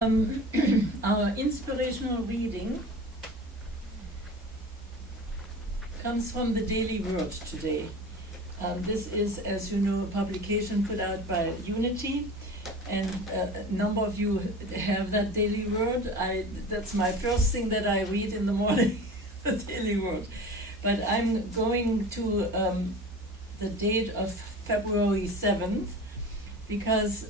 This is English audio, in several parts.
Our inspirational reading comes from the Daily Word today. This is, as you know, a publication put out by Unity, and a number of you have that Daily Word. That's my first thing that I read in the morning, the Daily Word. But I'm going to the date of February 7th, because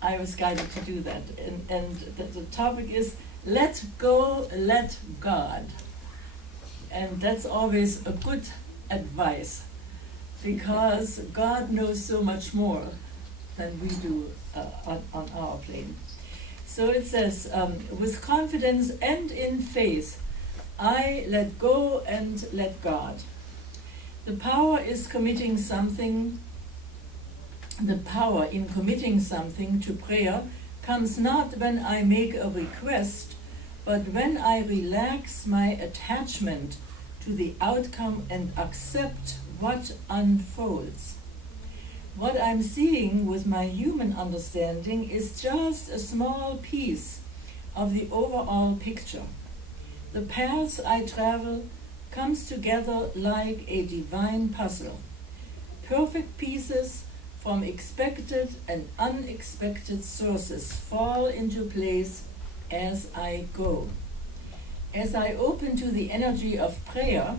I was guided to do that, and the topic is let go, let God. And that's always a good advice, because God knows so much more than we do on our plane. So it says, with confidence and in faith, I let go and let God. The power in committing something to prayer comes not when I make a request, but when I relax my attachment to the outcome and accept what unfolds. What I'm seeing with my human understanding is just a small piece of the overall picture. The paths I travel comes together like a divine puzzle. Perfect pieces from expected and unexpected sources fall into place as I go. As I open to the energy of prayer,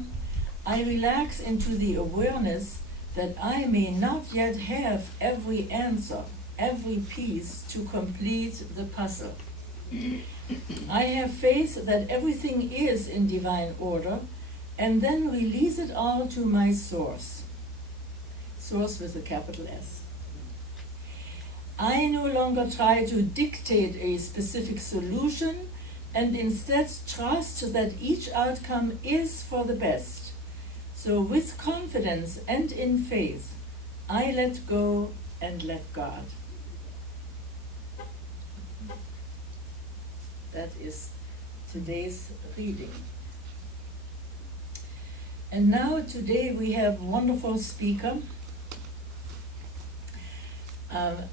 I relax into the awareness that I may not yet have every answer, every piece to complete the puzzle. I have faith that everything is in divine order, and then release it all to my source. Source with a capital S. I no longer try to dictate a specific solution, and instead trust that each outcome is for the best. So with confidence and in faith, I let go and let God. That is today's reading. And now today we have a wonderful speaker.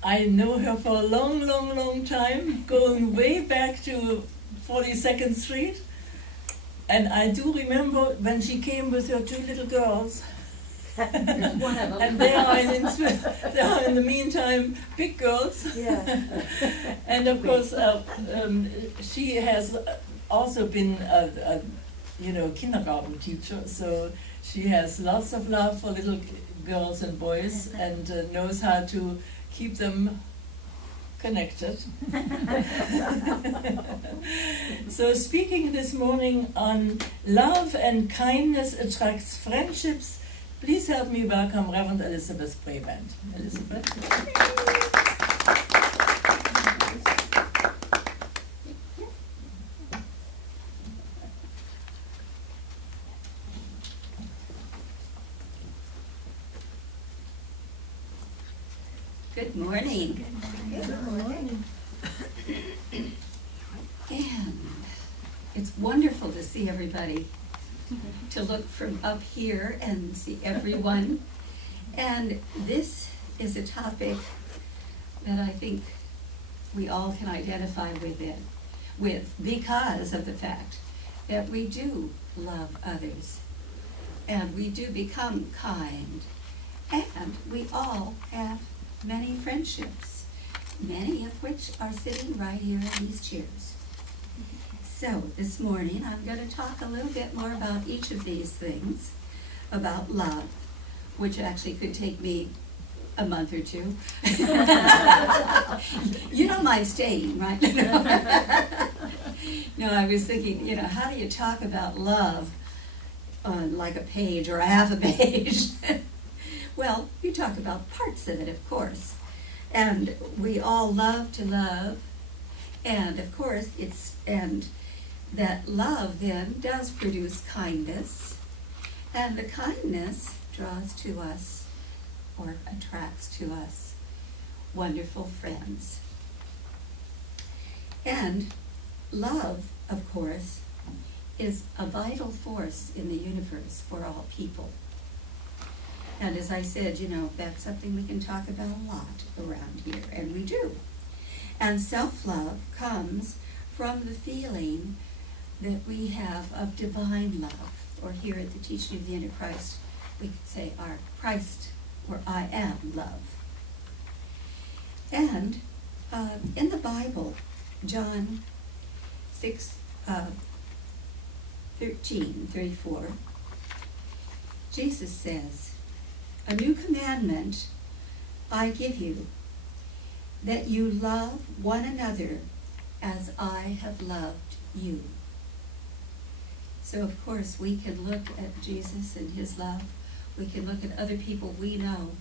I know her for a long time, going way back to 42nd Street. And I do remember when she came with her two little girls. And they are in the meantime big girls. Yeah. And of course, she has also been a kindergarten teacher, so she has lots of love for little girls and boys, and knows how to keep them connected. So speaking this morning on love and kindness attracts friendships, please help me welcome Reverend Elizabeth Brabant. Elizabeth. Good morning. Good morning. And it's wonderful to see everybody, to look from up here and see everyone. And this is a topic that I think we all can identify with because of the fact that we do love others, and we do become kind, and we all have many friendships, many of which are sitting right here in these chairs. So this morning I'm going to talk a little bit more about each of these things, about love, which actually could take me a month or two. You don't mind staying, right? No, I was thinking, how do you talk about love on like a page or a half a page? Well, you talk about parts of it, of course. And we all love to love. And of course, and that love then does produce kindness. And the kindness draws to us, or attracts to us, wonderful friends. And love, of course, is a vital force in the universe for all people. And as I said, that's something we can talk about a lot around here, and we do. And self-love comes from the feeling that we have of divine love, or here at the Teaching of the Antichrist, we could say our Christ, or I am love. And in the Bible, John 6:13-34, Jesus says, "A new commandment I give you, that you love one another as I have loved you." So of course we can look at Jesus and his love. We can look at other people we know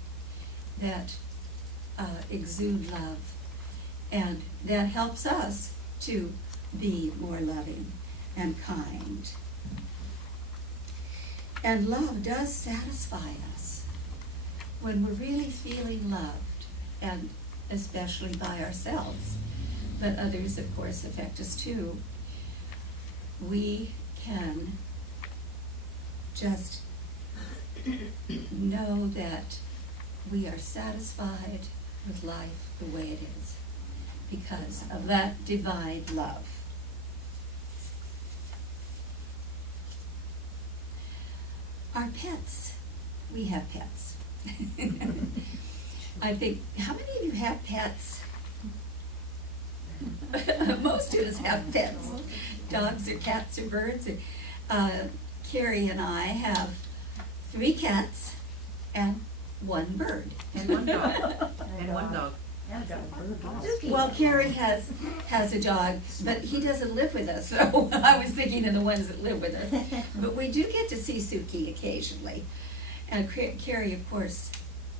that exude love, and that helps us to be more loving and kind. And love does satisfy us when we're really feeling loved, and especially by ourselves, but others of course affect us too. We can just know that we are satisfied with life the way it is because of that divine love. Our pets, we have pets. I think, how many of you have pets? Most of us have pets, dogs or cats or birds. Carrie and I have 3 cats and 1 bird. And 1 dog. And 1 dog. Well, Carrie has a dog, but he doesn't live with us, so I was thinking of the ones that live with us. But we do get to see Suki occasionally. And Carrie, of course,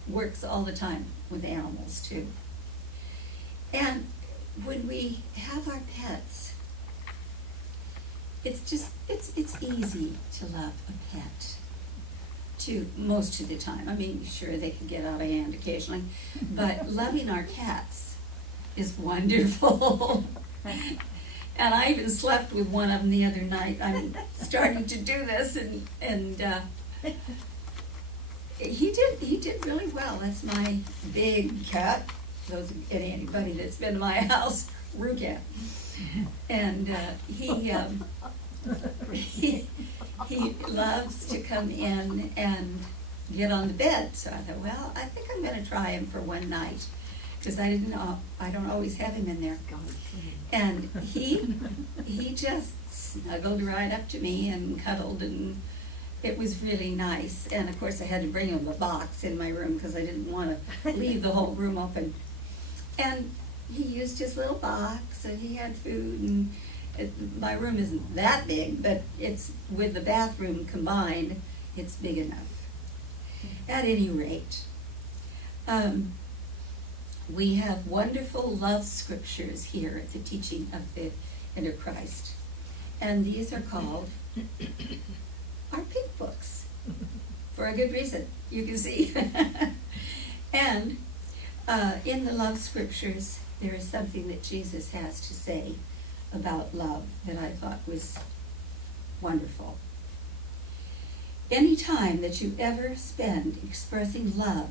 works all the time with animals too. And when we have our pets, it's easy to love a pet. Most of the time. I mean, sure, they can get out of hand occasionally, but loving our cats is wonderful. And I even slept with one of them the other night. I'm starting to do this, and he did really well. That's my big cat. Anybody that's been to my house, Rugat. And he loves to come in and get on the bed. So I thought, well, I think I'm going to try him for one night, because I don't always have him in there. And he just snuggled right up to me and cuddled, and it was really nice. And of course I had to bring him a box in my room because I didn't want to leave the whole room open. And he used his little box, and he had food, and my room isn't that big, but it's, with the bathroom combined, it's big enough. At any rate, we have wonderful love scriptures here at the Teaching of the Antichrist. And these are called our pink books, for a good reason, you can see. And in the love scriptures, there is something that Jesus has to say about love that I thought was wonderful. Any time that you ever spend expressing love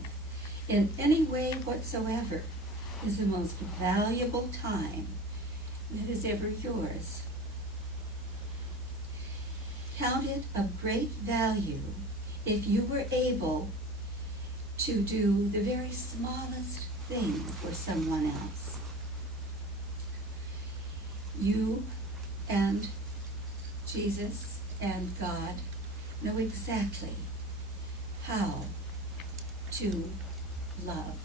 in any way whatsoever is the most valuable time that is ever yours. Count it of great value if you were able to do the very smallest thing for someone else. You and Jesus and God know exactly how to love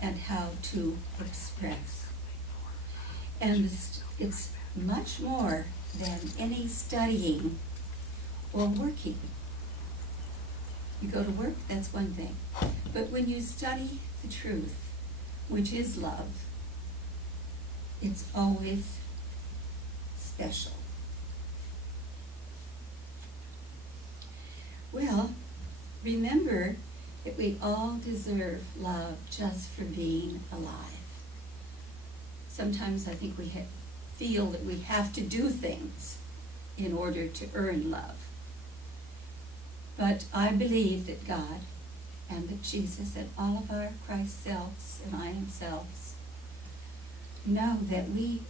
and how to express. And it's much more than any studying or working. You go to work, that's one thing. But when you study the truth, which is love, it's always special. Well, remember that we all deserve love just for being alive. Sometimes I think we feel that we have to do things in order to earn love. But I believe that God and that Jesus and all of our Christ selves and I am selves know that we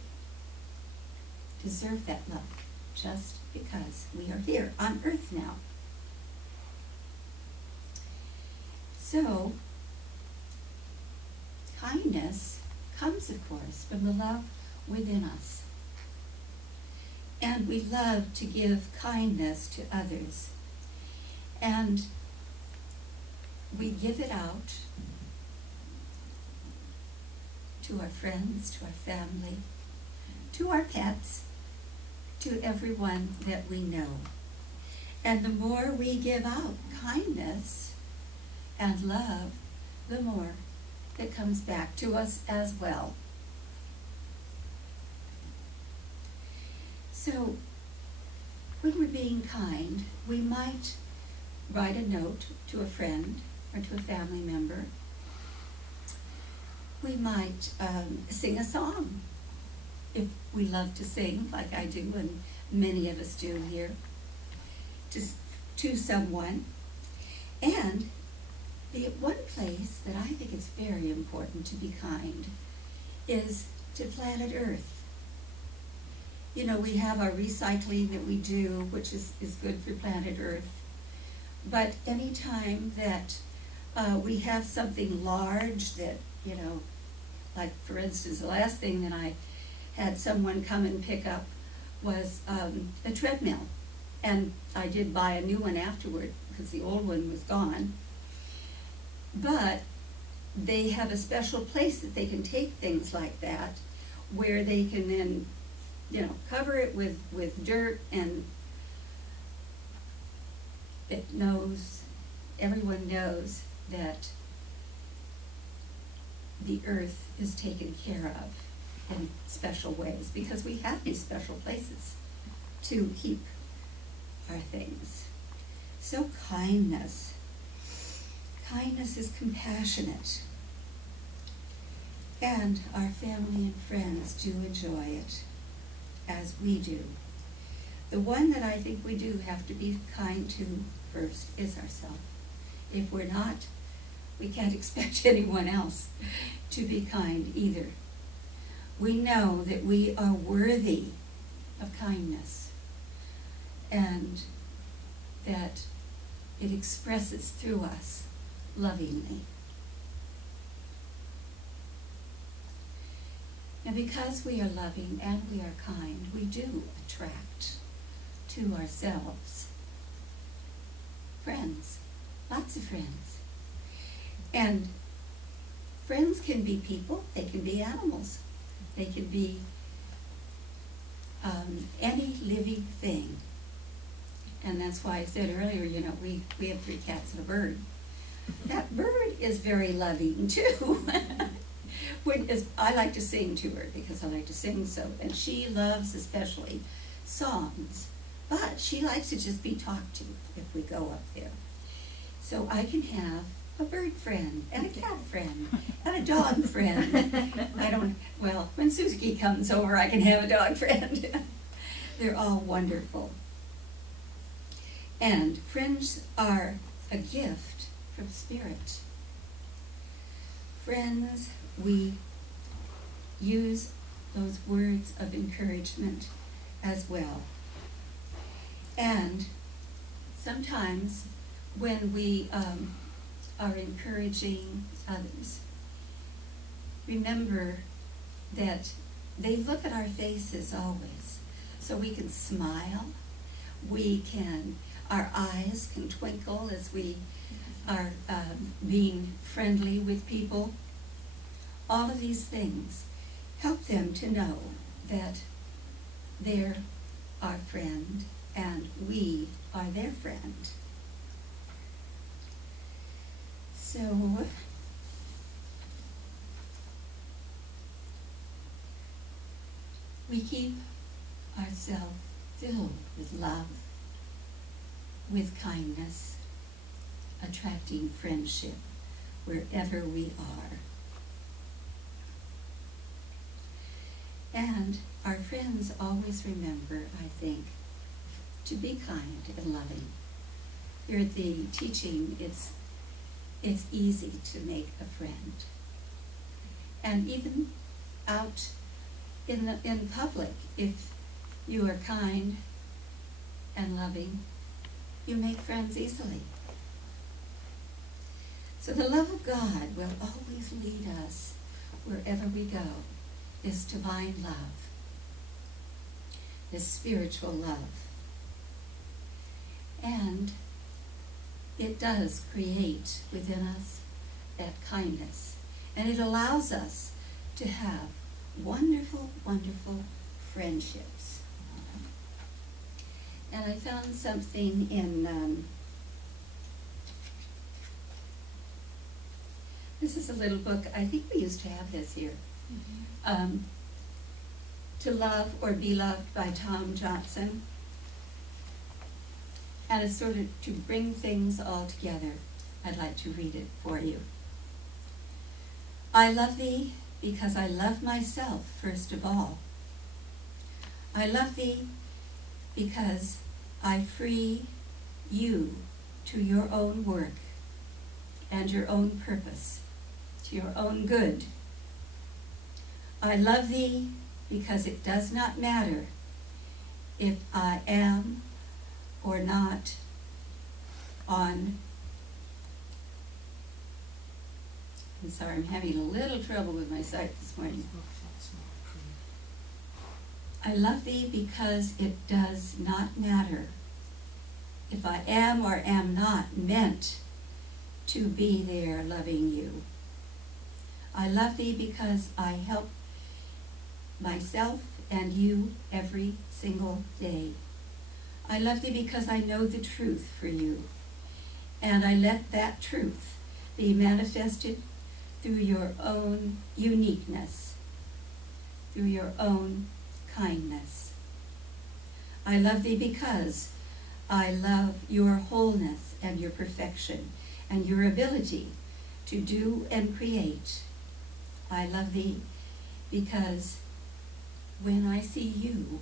deserve that love just because we are here on earth now. So, kindness comes, of course, from the love within us. And we love to give kindness to others. And we give it out to our friends, to our family, to our pets, to everyone that we know. And the more we give out kindness and love, the more that comes back to us as well. So, when we're being kind, we might write a note to a friend or to a family member. We might sing a song, if we love to sing, like I do and many of us do here, to someone. And the one place that I think is very important to be kind is to planet Earth. You know, we have our recycling that we do, which is good for planet Earth. But any time that we have something large that, you know, like for instance, the last thing that I had someone come and pick up was a treadmill. And I did buy a new one afterward because the old one was gone. But they have a special place that they can take things like that, where they can then, you know, cover it with dirt, and everyone knows that the earth is taken care of in special ways, because we have these special places to keep our things. So kindness. Kindness is compassionate. And our family and friends do enjoy it, as we do. The one that I think we do have to be kind to first is ourselves. If we're not, we can't expect anyone else to be kind either. We know that we are worthy of kindness, and that it expresses through us lovingly. And because we are loving and we are kind, we do attract to ourselves friends, lots of friends. And friends can be people, they can be animals, they can be any living thing. And that's why I said earlier, you know, we have 3 cats and a bird. That bird is very loving too. I like to sing to her because I like to sing so, and she loves especially songs, but she likes to just be talked to if we go up there. So I can have a bird friend, and a cat friend, and a dog friend. When Suzuki comes over, I can have a dog friend. They're all wonderful. And friends are a gift from Spirit. Friends, we use those words of encouragement as well. And sometimes when we are encouraging others, remember that they look at our faces always. So we can smile, our eyes can twinkle as we are being friendly with people. All of these things help them to know that they're our friend and we are their friend. So, we keep ourselves filled with love, with kindness, attracting friendship wherever we are. And our friends always remember, I think, to be kind and loving. Here at the teaching, it's easy to make a friend. And even out in public, if you are kind and loving, you make friends easily. So the love of God will always lead us wherever we go, this divine love, this spiritual love. And it does create within us that kindness. And it allows us to have wonderful, wonderful friendships. And I found something in, this is a little book, I think we used to have this here. To Love or Be Loved by Tom Johnson. And it's sort of to bring things all together. I'd like to read it for you. I love thee because I love myself first of all. I love thee because I free you to your own work and your own purpose, to your own good. I love thee because it does not matter if I am or not on, I'm sorry, I'm having a little trouble with my sight this morning. I love thee because it does not matter if I am or am not meant to be there loving you. I love thee because I help myself and you every single day. I love thee because I know the truth for you, and I let that truth be manifested through your own uniqueness, through your own kindness. I love thee because I love your wholeness and your perfection and your ability to do and create. I love thee because when I see you,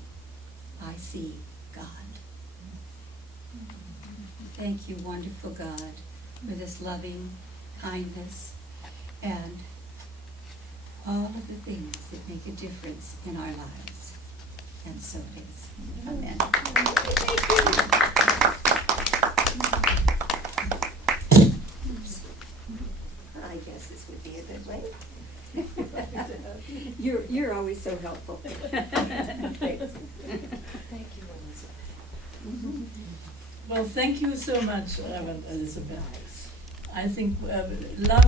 I see God. Thank you, wonderful God, for this loving kindness and all of the things that make a difference in our lives. And so it is. Amen. I guess this would be a good way. You're always so helpful. Thanks. Thank you, Elizabeth. Well, thank you so much, Reverend Elizabeth. I think love